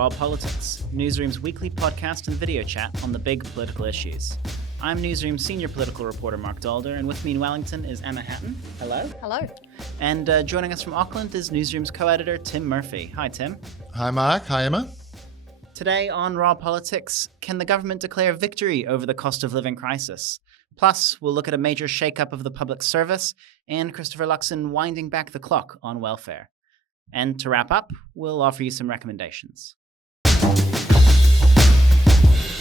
Raw Politics, Newsroom's weekly podcast and video chat on the big political issues. I'm Newsroom senior political reporter Marc Daalder, and with me in Wellington is Emma Hatton. Hello. Hello. And joining us from Auckland is Newsroom's co-editor Tim Murphy. Hi, Tim. Hi, Mark. Hi, Emma. Today on Raw Politics, can the government declare victory over the cost of living crisis? Plus, we'll look at a major shakeup of the public service and Christopher Luxon winding back the clock on welfare. And to wrap up, we'll offer you some recommendations.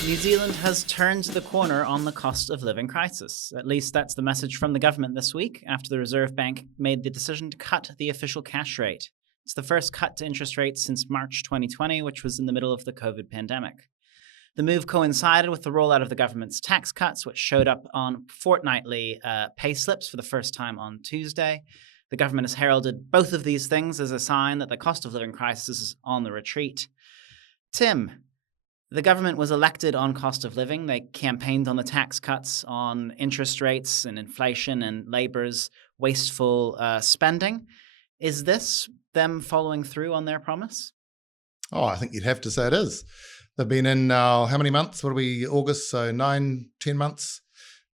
New Zealand has turned the corner on the cost of living crisis. At least that's the message from the government this week after the Reserve Bank made the decision to cut the official cash rate. It's the first cut to interest rates since March 2020, which was in the middle of the COVID pandemic. The move coincided with the rollout of the government's tax cuts, which showed up on fortnightly pay slips for the first time on Tuesday. The government has heralded both of these things as a sign that the cost of living crisis is on the retreat. Tim, the government was elected on cost of living. They campaigned on the tax cuts, on interest rates and inflation and Labour's wasteful spending. Is this them following through on their promise? Oh, I think you'd have to say it is. They've been in now, how many months? What are we, August? So 9-10 months.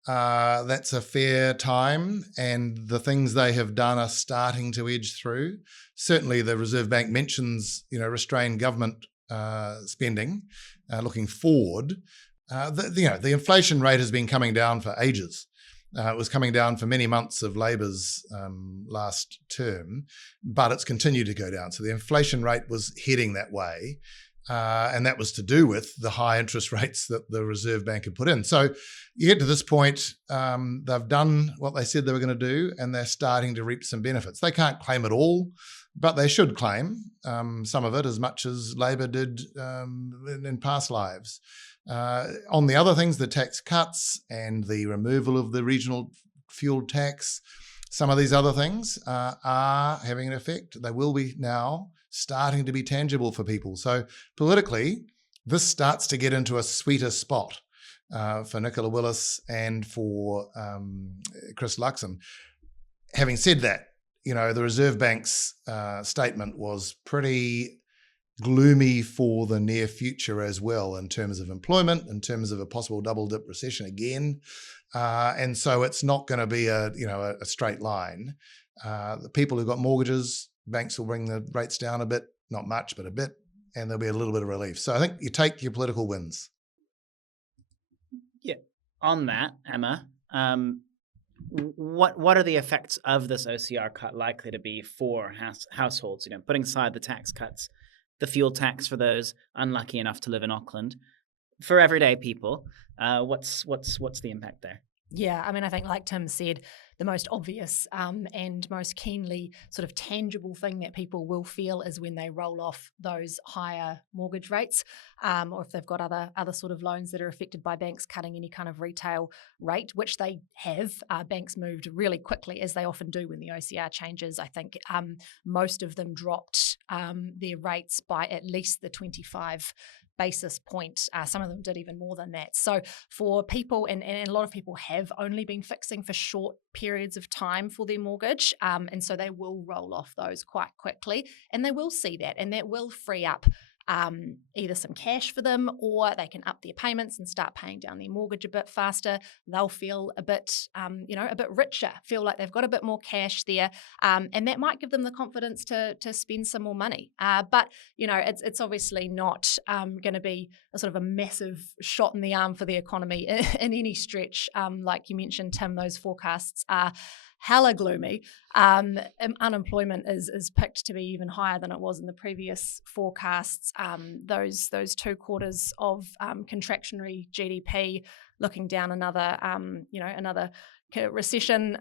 That's a fair time, and the things they have done are starting to edge through. Certainly the Reserve Bank mentions, restrained government spending looking forward. The inflation rate has been coming down for ages. It was coming down for many months of Labour's last term, but it's continued to go down. So the inflation rate was heading that way. And that was to do with the high interest rates that the Reserve Bank had put in. So you get to this point, they've done what they said they were going to do, and they're starting to reap some benefits. They can't claim it all, but they should claim some of it, as much as Labor did in past lives. On the other things, the tax cuts and the removal of the regional fuel tax, some of these other things are having an effect. They will be now starting to be tangible for people. So politically, this starts to get into a sweeter spot for Nicola Willis and for Chris Luxon. Having said that, the Reserve Bank's statement was pretty gloomy for the near future as well, in terms of employment, in terms of a possible double-dip recession again. And so it's not going to be a straight line. The people who've got mortgages, banks will bring the rates down a bit, not much, but a bit, and there'll be a little bit of relief. So I think you take your political wins. Yeah. On that, Emma, what are the effects of this OCR cut likely to be for households? Putting aside the tax cuts, the fuel tax for those unlucky enough to live in Auckland, for everyday people, what's the impact there? Yeah, I think like Tim said, the most obvious and most keenly sort of tangible thing that people will feel is when they roll off those higher mortgage rates, or if they've got other sort of loans that are affected by banks cutting any kind of retail rate, which they have. Banks moved really quickly, as they often do when the OCR changes. I think most of them dropped their rates by at least the 25 basis point. Some of them did even more than that. So for people, and a lot of people have only been fixing for short periods of time for their mortgage, and so they will roll off those quite quickly, and they will see that, and that will free up either some cash for them, or they can up their payments and start paying down their mortgage a bit faster. They'll feel a bit, a bit richer, feel like they've got a bit more cash there, and that might give them the confidence to spend some more money. But it's obviously not going to be a sort of a massive shot in the arm for the economy in any stretch. Like you mentioned, Tim, those forecasts are hella gloomy. Unemployment is picked to be even higher than it was in the previous forecasts. Those 2 quarters of contractionary GDP, looking down another recession,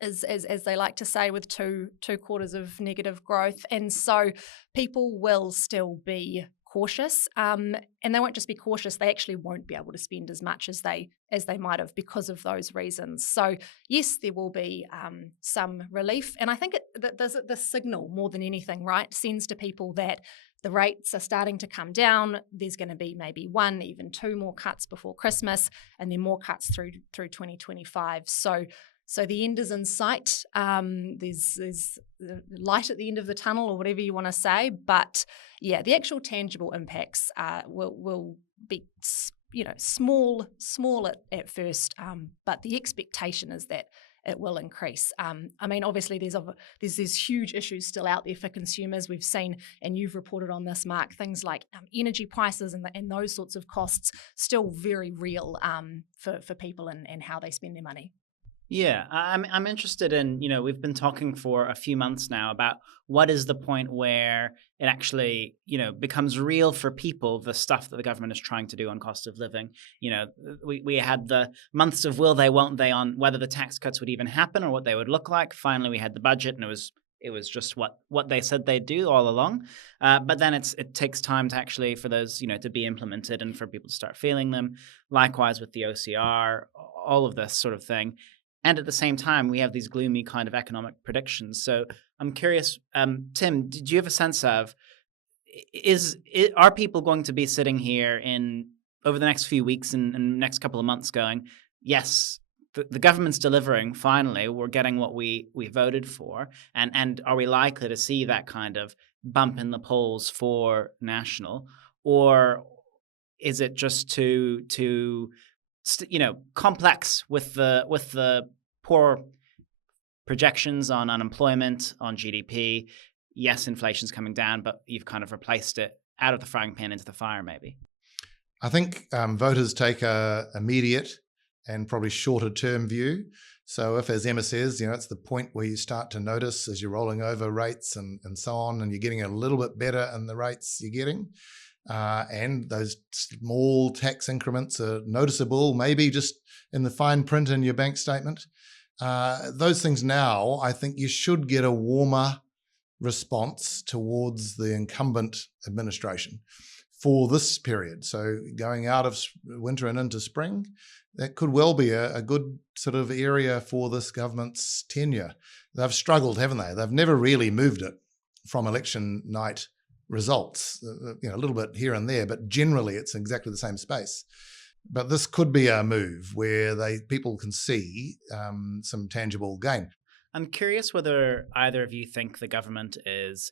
as they like to say, with two quarters of negative growth, and so people will still be cautious, and they won't just be cautious, they actually won't be able to spend as much as they might have because of those reasons. So yes, there will be some relief, and I think the signal more than anything, right, sends to people that the rates are starting to come down. There's going to be maybe 1, even 2 more cuts before Christmas, and then more cuts through 2025. So So the end is in sight. There's light at the end of the tunnel, or whatever you want to say. But yeah, the actual tangible impacts will be small at first. But the expectation is that it will increase. Obviously there's these huge issues still out there for consumers. We've seen, and you've reported on this, Mark, things like energy prices and those sorts of costs still very real for people and how they spend their money. Yeah, I'm interested in, we've been talking for a few months now about what is the point where it actually, becomes real for people, the stuff that the government is trying to do on cost of living. We had the months of will they, won't they on whether the tax cuts would even happen or what they would look like. Finally, we had the budget, and it was just what they said they'd do all along. But then it takes time to actually for those, to be implemented and for people to start feeling them. Likewise with the OCR, all of this sort of thing. And at the same time, we have these gloomy kind of economic predictions. So I'm curious, Tim, did you have a sense of, are people going to be sitting here over the next few weeks and next couple of months going, yes, the government's delivering, finally, we're getting what we voted for, and are we likely to see that kind of bump in the polls for National? Or is it just too complex with the poor projections on unemployment, on GDP? Yes, inflation's coming down, but you've kind of replaced it out of the frying pan into the fire, maybe. I think voters take a immediate and probably shorter term view. So if, as Emma says, it's the point where you start to notice as you're rolling over rates and so on, and you're getting a little bit better in the rates you're getting. And those small tax increments are noticeable, maybe just in the fine print in your bank statement. Those things now, I think you should get a warmer response towards the incumbent administration for this period. So going out of winter and into spring, that could well be a good sort of area for this government's tenure. They've struggled, haven't they? They've never really moved it from election night results, a little bit here and there, but generally it's exactly the same space. But this could be a move where people can see some tangible gain. I'm curious whether either of you think the government is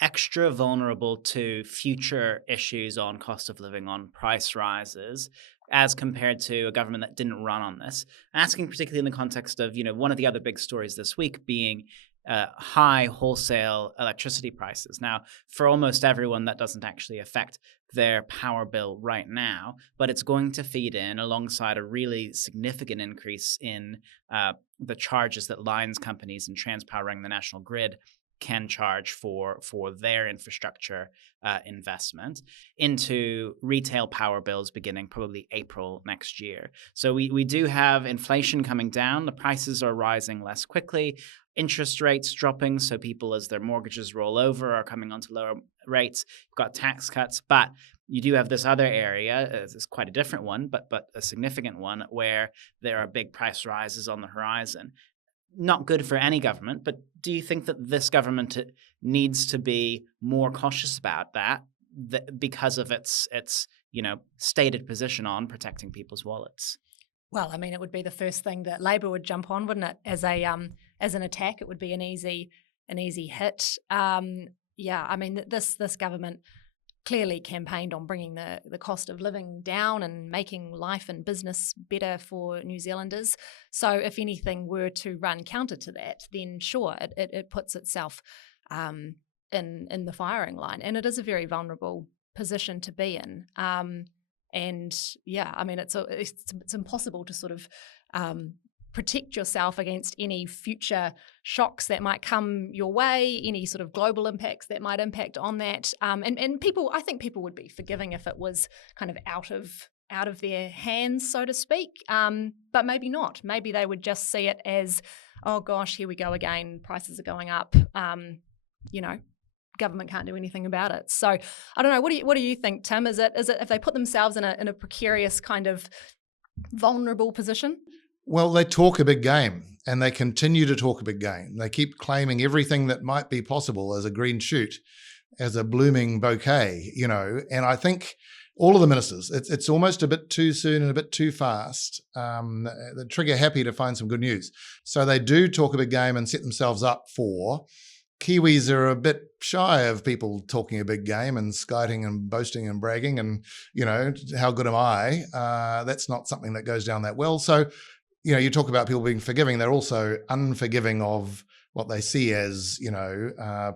extra vulnerable to future issues on cost of living, on price rises, as compared to a government that didn't run on this. Asking particularly in the context of, one of the other big stories this week being high wholesale electricity prices. Now, for almost everyone, that doesn't actually affect their power bill right now, but it's going to feed in alongside a really significant increase in the charges that lines companies and Transpower running the national grid can charge for their infrastructure investment into retail power bills beginning probably April next year. So we do have inflation coming down. The prices are rising less quickly. Interest rates dropping, so people, as their mortgages roll over, are coming onto lower rates. You've got tax cuts, but you do have this other area. It's quite a different one, but a significant one, where there are big price rises on the horizon. Not good for any government, but do you think that this government needs to be more cautious about that because of its stated position on protecting people's wallets? Well, it would be the first thing that Labour would jump on, wouldn't it? As an attack, it would be an easy hit. This government clearly campaigned on bringing the cost of living down and making life and business better for New Zealanders. So if anything were to run counter to that, then sure, it puts itself in the firing line. And it is a very vulnerable position to be in. It's impossible to sort of protect yourself against any future shocks that might come your way, any sort of global impacts that might impact on that. And people, I think people would be forgiving if it was kind of out of their hands, so to speak. But maybe not. Maybe they would just see it as, oh gosh, here we go again. Prices are going up. Government can't do anything about it. So I don't know. What do you think, Tim? Is it if they put themselves in a precarious kind of vulnerable position? Well, they talk a big game, and they continue to talk a big game. They keep claiming everything that might be possible as a green shoot, as a blooming bouquet, and I think All of the ministers. It's almost a bit too soon and a bit too fast. The trigger happy to find some good news. So they do talk a big game and set themselves up for. Kiwis are a bit shy of people talking a big game and skiting and boasting and bragging and, how good am I? That's not something that goes down that well. So, you talk about people being forgiving. They're also unforgiving of what they see as,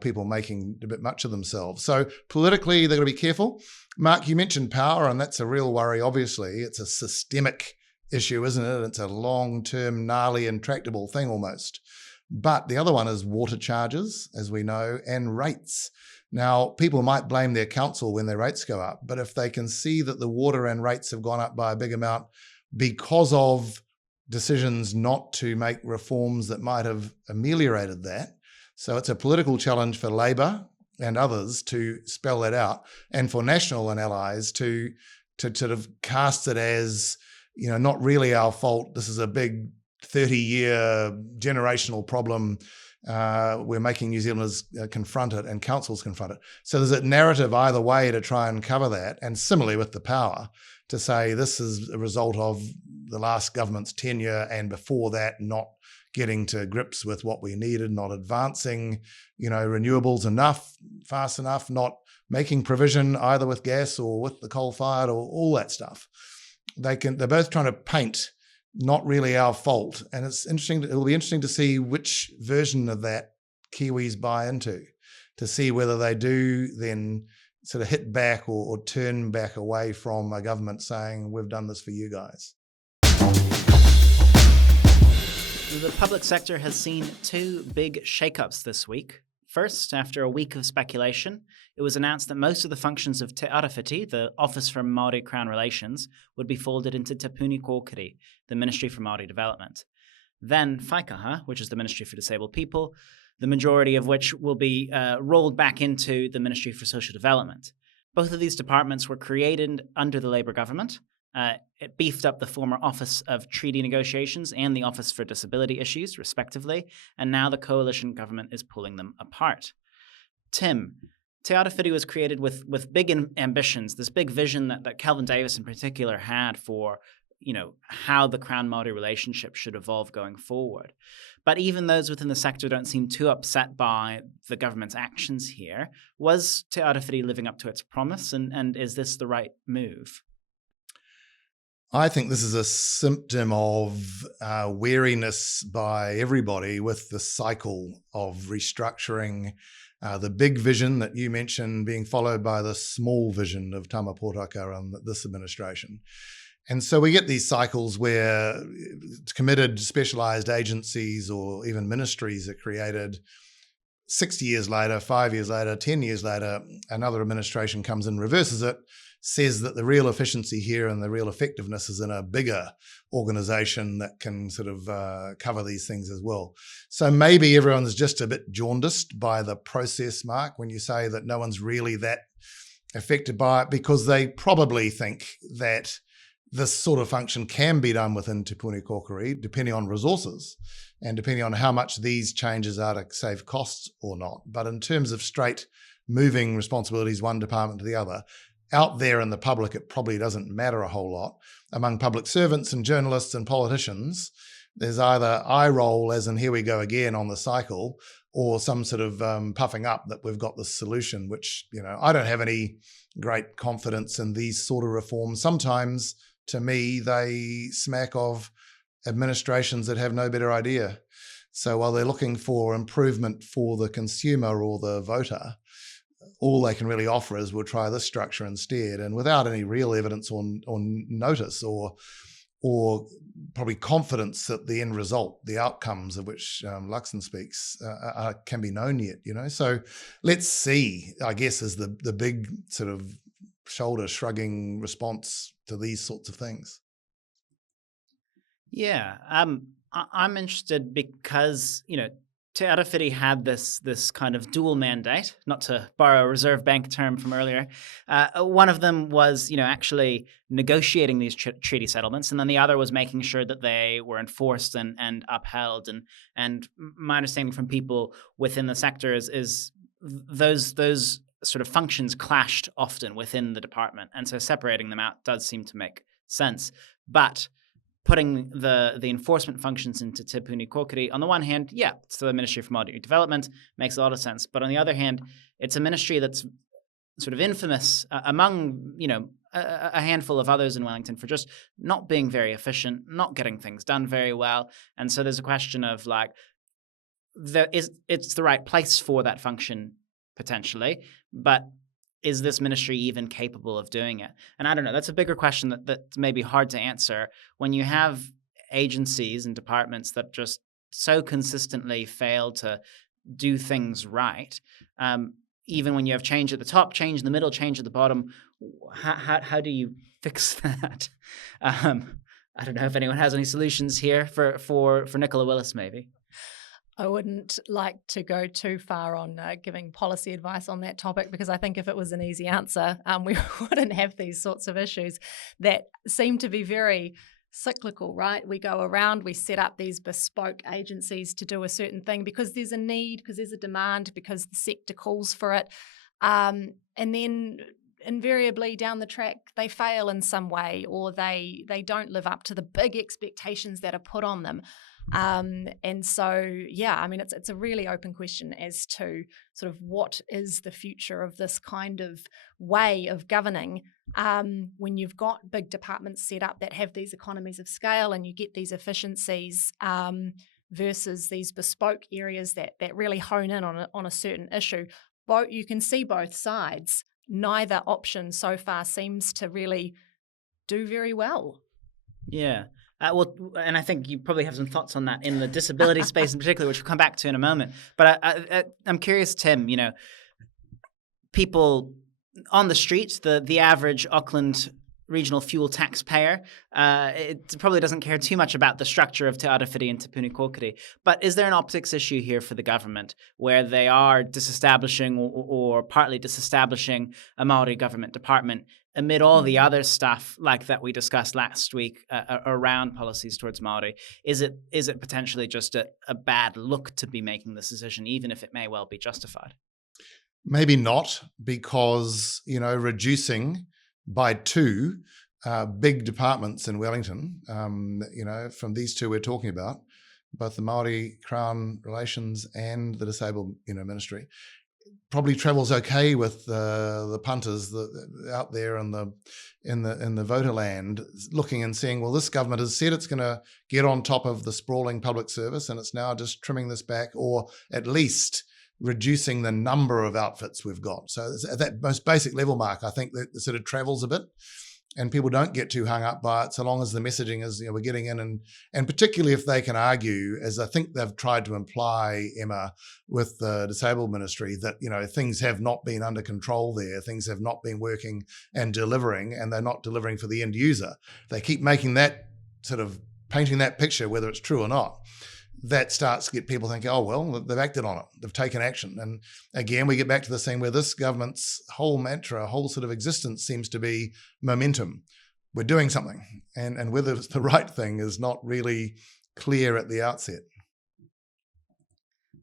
people making a bit much of themselves. So politically, they've got to be careful. Mark, you mentioned power, and that's a real worry, obviously. It's a systemic issue, isn't it? It's a long-term, gnarly, intractable thing almost. But the other one is water charges, as we know, and rates. Now, people might blame their council when their rates go up, but if they can see that the water and rates have gone up by a big amount because of decisions not to make reforms that might have ameliorated that. So it's a political challenge for Labour and others to spell that out, and for National and allies to sort of cast it as, not really our fault. This is a big 30-year generational problem. We're making New Zealanders confront it and councils confront it. So there's a narrative either way to try and cover that. And similarly with the power, to say this is a result of the last government's tenure and before that not getting to grips with what we needed, not advancing, renewables fast enough, not making provision either with gas or with the coal-fired or all that stuff. They're both trying to paint not really our fault. And it's interesting. It'll be interesting to see which version of that Kiwis buy into, to see whether they do then sort of hit back or turn back away from a government saying, we've done this for you guys. The public sector has seen two big shakeups this week. First, after a week of speculation, it was announced that most of the functions of Te Arawhiti, the Office for Māori Crown Relations, would be folded into Te Puni Kōkiri, the Ministry for Māori Development. Then Whaikaha, which is the Ministry for Disabled People, the majority of which will be rolled back into the Ministry for Social Development. Both of these departments were created under the Labour government. It beefed up the former Office of Treaty Negotiations and the Office for Disability Issues, respectively, and now the coalition government is pulling them apart. Tim, Te Arawhiti was created with big ambitions, this big vision that Kelvin Davis in particular had for, how the Crown-Māori relationship should evolve going forward. But even those within the sector don't seem too upset by the government's actions here. Was Te Arawhiti living up to its promise, and is this the right move? I think this is a symptom of wariness by everybody with the cycle of restructuring, the big vision that you mentioned being followed by the small vision of Tama Potaka and this administration. And so we get these cycles where committed specialised agencies or even ministries are created. 60 years later, 5 years later, 10 years later, another administration comes in, reverses it, says that the real efficiency here and the real effectiveness is in a bigger organisation that can sort of cover these things as well. So maybe everyone's just a bit jaundiced by the process, Mark, when you say that no one's really that affected by it, because they probably think that this sort of function can be done within Te Puni Kōkiri, depending on resources and depending on how much these changes are to save costs or not. But in terms of straight moving responsibilities one department to the other, out there in the public, it probably doesn't matter a whole lot. Among public servants and journalists and politicians, there's either eye roll, as in here we go again on the cycle, or some sort of puffing up that we've got this solution, which, I don't have any great confidence in these sort of reforms. Sometimes, to me, they smack of administrations that have no better idea. So while they're looking for improvement for the consumer or the voter, all they can really offer is we'll try this structure instead, and without any real evidence or notice or probably confidence that the end result, the outcomes of which Luxon speaks, can be known yet. So let's see, I guess, is the big sort of shoulder shrugging response to these sorts of things. Yeah, I'm interested because, Te Arawhiti had this kind of dual mandate, not to borrow a Reserve Bank term from earlier. One of them was, actually negotiating these treaty settlements, and then the other was making sure that they were enforced and upheld. And my understanding from people within the sector is those sort of functions clashed often within the department, and so separating them out does seem to make sense. But putting the enforcement functions into Te Puni Kōkiri, on the one hand, yeah, it's the Ministry for Māori Development, makes a lot of sense. But on the other hand, it's a ministry that's sort of infamous among, a handful of others in Wellington for just not being very efficient, not getting things done very well. And so there's a question of like, it's the right place for that function potentially, but is this ministry even capable of doing it? And I don't know, that's a bigger question that's maybe hard to answer when you have agencies and departments that just so consistently fail to do things right. Even when you have change at the top, change in the middle, change at the bottom, how do you fix that? I don't know if anyone has any solutions here for Nicola Willis, maybe. I wouldn't like to go too far on giving policy advice on that topic, because I think if it was an easy answer, we wouldn't have these sorts of issues that seem to be very cyclical, right? We go around, we set up these bespoke agencies to do a certain thing because there's a need, because there's a demand, because the sector calls for it. And then invariably down the track, they fail in some way, or they don't live up to the big expectations that are put on them. And so, yeah, I mean, it's a really open question as to sort of what is the future of this kind of way of governing when you've got big departments set up that have these economies of scale and you get these efficiencies versus these bespoke areas that really hone in on a certain issue. You can see both sides. Neither option so far seems to really do very well. Yeah. Well, and I think you probably have some thoughts on that in the disability space in particular, which we'll come back to in a moment. But I'm curious, Tim, people on the street, the average Auckland regional fuel taxpayer, it probably doesn't care too much about the structure of Te Arawhiri and Te Puni Kōkiri. But is there an optics issue here for the government where they are disestablishing or partly disestablishing a Māori government department amid all the other stuff like that we discussed last week around policies towards Māori? Is it potentially just a bad look to be making this decision, even if it may well be justified? Maybe not, because, reducing by two big departments in Wellington, from these two we're talking about, both the Māori Crown Relations and the Disabled Ministry, probably travels okay with the punters out there in the voter land, looking and seeing, well, this government has said it's going to get on top of the sprawling public service, and it's now just trimming this back, or at least reducing the number of outfits we've got. So at that most basic level, Mark, I think that it sort of travels a bit, and people don't get too hung up by it so long as the messaging is, we're getting in, and particularly if they can argue, as I think they've tried to imply, Emma, with the Disabled Ministry, that, things have not been under control there, things have not been working and delivering, and they're not delivering for the end user. They keep making that sort of, painting that picture, whether it's true or not. That starts to get people thinking, oh, well, they've acted on it. They've taken action. And again, we get back to the same where this government's whole mantra, whole sort of existence seems to be momentum. We're doing something. And whether it's the right thing is not really clear at the outset.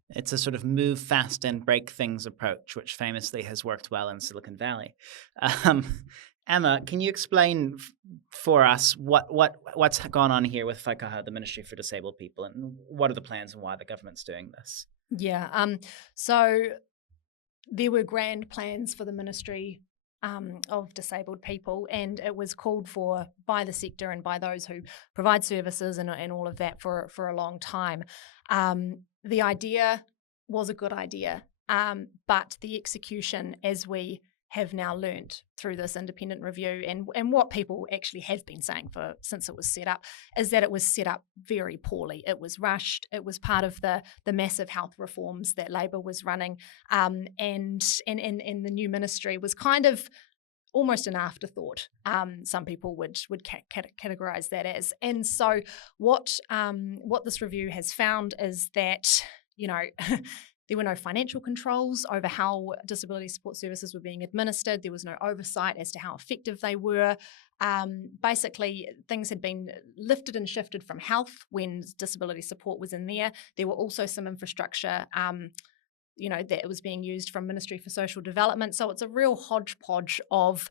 It's a sort of move fast and break things approach, which famously has worked well in Silicon Valley. Emma, can you explain for us what's gone on here with Whaikaha, the Ministry for Disabled People, and what are the plans and why the government's doing this? Yeah, so there were grand plans for the Ministry of Disabled People, and it was called for by the sector and by those who provide services and all of that for a long time. The idea was a good idea, but the execution, as we have now learnt through this independent review, and what people actually have been saying since it was set up, is that it was set up very poorly. It was rushed. It was part of the massive health reforms that Labour was running, and the new ministry was kind of almost an afterthought. Some people would categorise that as. And so what this review has found is that, there were no financial controls over how disability support services were being administered. There was no oversight as to how effective they were. Basically, things had been lifted and shifted from health when disability support was in there. There were also some infrastructure that it was being used from Ministry for Social Development. So it's a real hodgepodge of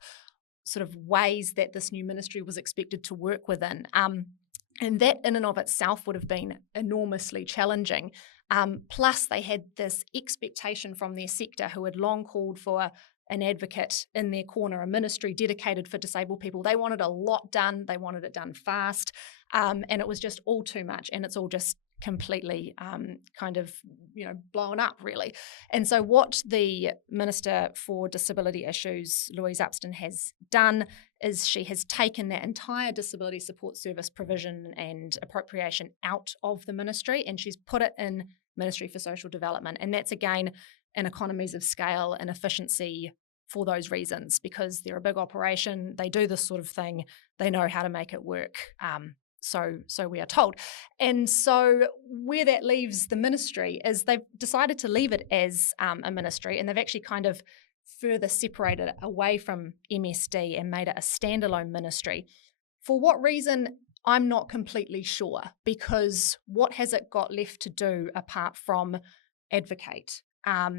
sort of ways that this new ministry was expected to work within. And that in and of itself would have been enormously challenging. Plus, they had this expectation from their sector, who had long called for an advocate in their corner, a ministry dedicated for disabled people. They wanted a lot done. They wanted it done fast. And it was just all too much. And it's all just completely blown up, really. And so what the Minister for Disability Issues, Louise Upston, has done is she has taken that entire disability support service provision and appropriation out of the ministry, and she's put it in Ministry for Social Development. And that's, again, an economies of scale and efficiency for those reasons, because they're a big operation. They do this sort of thing. They know how to make it work. So we are told. And so where that leaves the ministry is they've decided to leave it as a ministry, and they've actually kind of further separated it away from MSD and made it a standalone ministry. For what reason, I'm not completely sure, because what has it got left to do apart from advocate?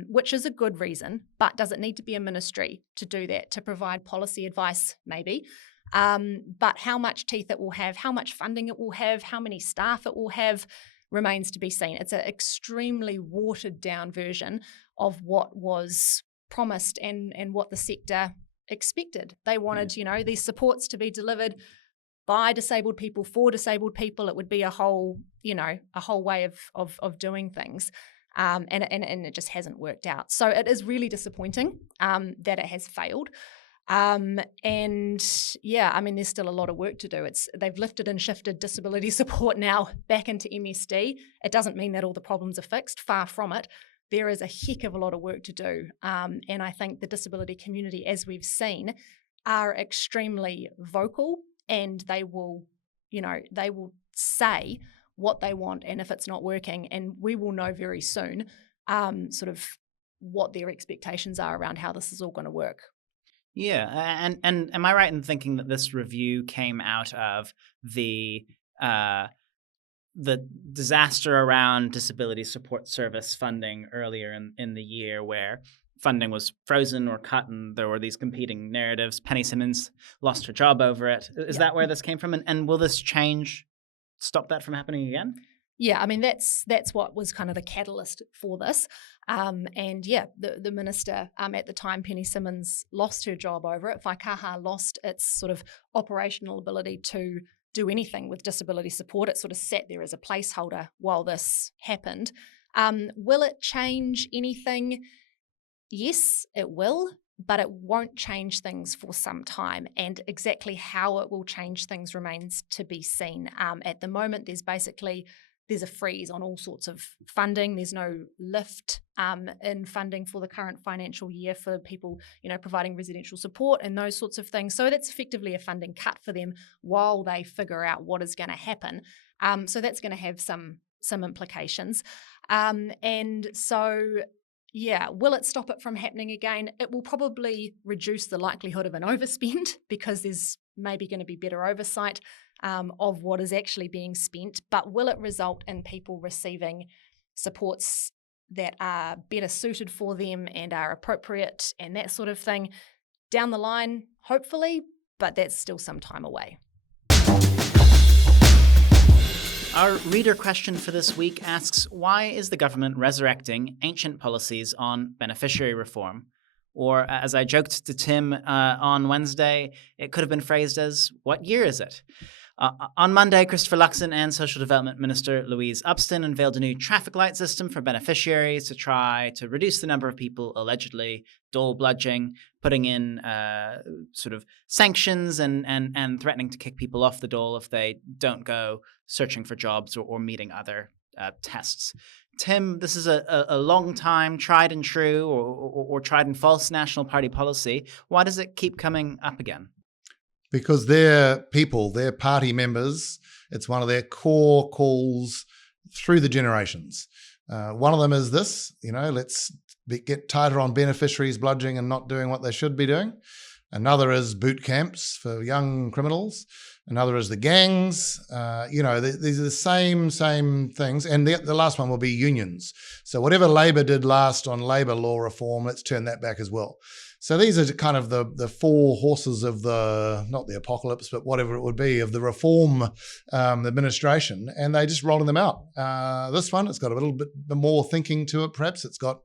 Which is a good reason, but does it need to be a ministry to do that, to provide policy advice? Maybe. But how much teeth it will have, how much funding it will have, how many staff it will have remains to be seen. It's an extremely watered down version of what was promised and what the sector expected. They wanted, these supports to be delivered by disabled people, for disabled people. It would be a whole way of doing things. And it just hasn't worked out. So it is really disappointing that it has failed. There's still a lot of work to do. They've lifted and shifted disability support now back into MSD. It doesn't mean that all the problems are fixed, far from it. There is a heck of a lot of work to do. And I think the disability community, as we've seen, are extremely vocal, and they will say what they want, and if it's not working, and we will know very soon sort of what their expectations are around how this is all going to work. Yeah, and am I right in thinking that this review came out of the disaster around disability support service funding earlier in the year, where funding was frozen or cut, and there were these competing narratives? Penny Simmons lost her job over it. Is that where this came from? And will this change stop that from happening again? Yeah, I mean, that's what was kind of the catalyst for this. The minister at the time, Penny Simmons, lost her job over it. Whaikaha lost its sort of operational ability to do anything with disability support. It sort of sat there as a placeholder while this happened. Will it change anything? Yes, it will, but it won't change things for some time. And exactly how it will change things remains to be seen. At the moment, there's a freeze on all sorts of funding. There's no lift in funding for the current financial year for people, providing residential support and those sorts of things. So that's effectively a funding cut for them while they figure out what is going to happen. So that's going to have some implications. Will it stop it from happening again? It will probably reduce the likelihood of an overspend, because there's maybe going to be better oversight of what is actually being spent. But will it result in people receiving supports that are better suited for them and are appropriate and that sort of thing? Down the line, hopefully, but that's still some time away. Our reader question for this week asks, why is the government resurrecting ancient policies on beneficiary reform? Or, as I joked to Tim on Wednesday, it could have been phrased as, what year is it? On Monday, Christopher Luxon and Social Development Minister Louise Upston unveiled a new traffic light system for beneficiaries to try to reduce the number of people allegedly dole bludging, putting in sort of sanctions and threatening to kick people off the dole if they don't go searching for jobs or meeting other tests. Tim, this is a long time tried and true or tried and false National Party policy. Why does it keep coming up again? Because their people, their party members, it's one of their core calls through the generations. One of them is this, let's get tighter on beneficiaries bludging and not doing what they should be doing. Another is boot camps for young criminals. Another is the gangs. These are the same things. And the last one will be unions. So whatever Labor did last on labour law reform, let's turn that back as well. So these are kind of the four horses of not the apocalypse, but whatever it would be, of the reform administration, and they just rolling them out. This one, it's got a little bit more thinking to it, perhaps. It's got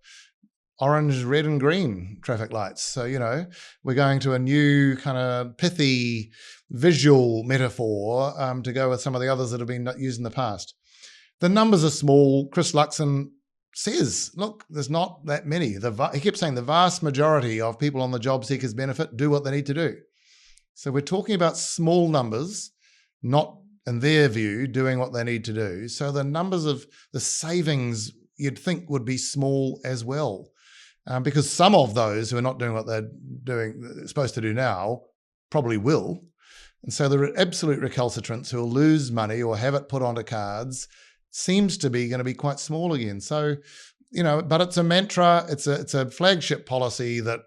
orange, red and green traffic lights. So, we're going to a new kind of pithy visual metaphor to go with some of the others that have been used in the past. The numbers are small. Chris Luxon says, look, there's not that many. He kept saying the vast majority of people on the job seekers benefit do what they need to do. So we're talking about small numbers, not, in their view, doing what they need to do. So the numbers of the savings you'd think would be small as well. Because some of those who are not doing what they're supposed to do now probably will. And so the absolute recalcitrants who will lose money or have it put onto cards seems to be going to be quite small again. So, but it's a mantra, it's a flagship policy that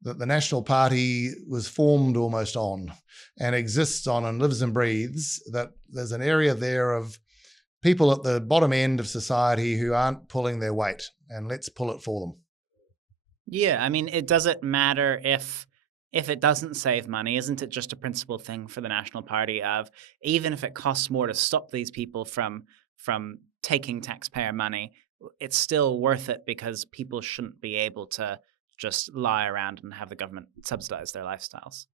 the National Party was formed almost on and exists on and lives and breathes, that there's an area there of people at the bottom end of society who aren't pulling their weight, and let's pull it for them. Yeah, I mean, it doesn't matter if it doesn't save money. Isn't it just a principal thing for the National Party of, even if it costs more to stop these people from taking taxpayer money, it's still worth it because people shouldn't be able to just lie around and have the government subsidize their lifestyles.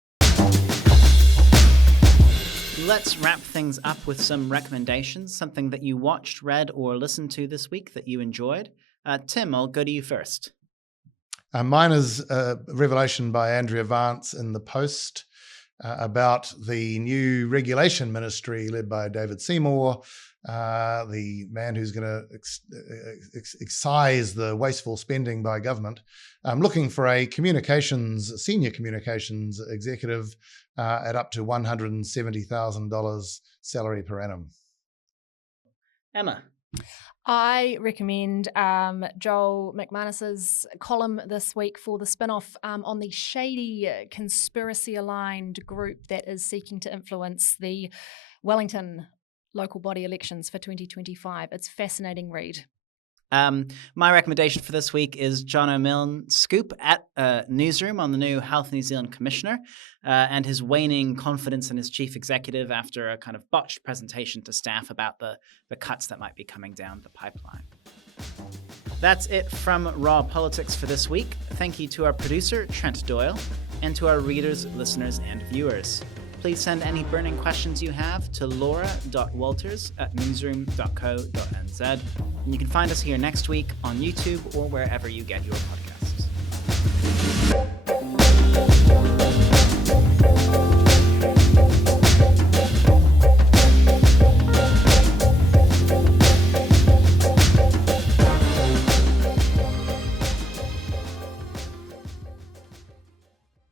Let's wrap things up with some recommendations, something that you watched, read, or listened to this week that you enjoyed. Tim, I'll go to you first. Mine is a revelation by Andrea Vance in The Post about the new regulation ministry led by David Seymour, the man who's going to excise the wasteful spending by government, looking for a senior communications executive at up to $170,000 salary per annum. Emma. I recommend Joel MacManus's column this week for the Spinoff on the shady, conspiracy-aligned group that is seeking to influence the Wellington local body elections for 2025. It's a fascinating read. My recommendation for this week is John O'Millan's scoop at Newsroom on the new Health New Zealand Commissioner and his waning confidence in his chief executive after a kind of botched presentation to staff about the cuts that might be coming down the pipeline. That's it from Raw Politics for this week. Thank you to our producer, Trent Doyle, and to our readers, listeners, and viewers. Please send any burning questions you have to laura.walters@newsroom.co.nz. And you can find us here next week on YouTube or wherever you get your podcasts.